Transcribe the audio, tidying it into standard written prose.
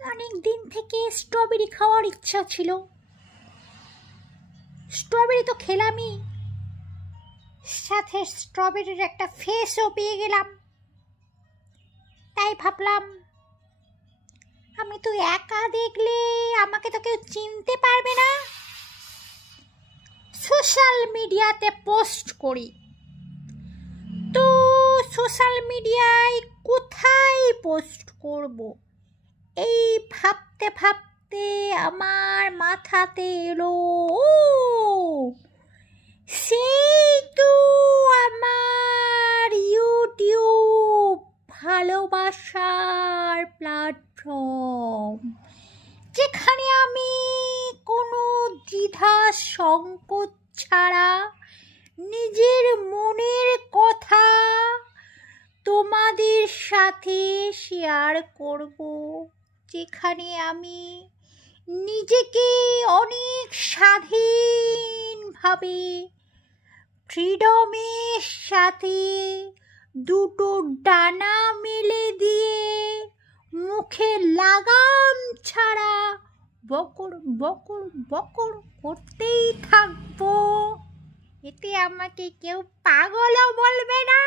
অনেক দিন থেকে স্ট্রবেরি খাওয়ার ইচ্ছা ছিল। স্ট্রবেরি তো খেলামই, সাথে স্ট্রবেরির একটা ফেসও পেয়ে গেলাম। তাই ভাবলাম আমি তো একা, দেখলে আমাকে তো কেউ চিনতে পারবে না, সোশ্যাল মিডিয়াতে পোস্ট করি। তো সোশ্যাল মিডিয়ায় কোথায় পোস্ট করব, এই ভাবতে ভাবতে আমার মাথাতে এলো সেই তো আমার ইউটিউব, ভালোবাসার প্ল্যাটফর্ম, যেখানে আমি কোনো দ্বিধা সংকোচ ছাড়া নিজের মনের কথা তোমাদের সাথে শেয়ার করব, যেখানে আমি নিজেকে অনেক স্বাধীনভাবে ফ্রিডমের সাথে দুটো ডানা মেলে দিয়ে মুখে লাগাম ছাড়া বকর বকর বকর করতেই থাকবো। এতে আমাকে কেউ পাগলও বলবে না।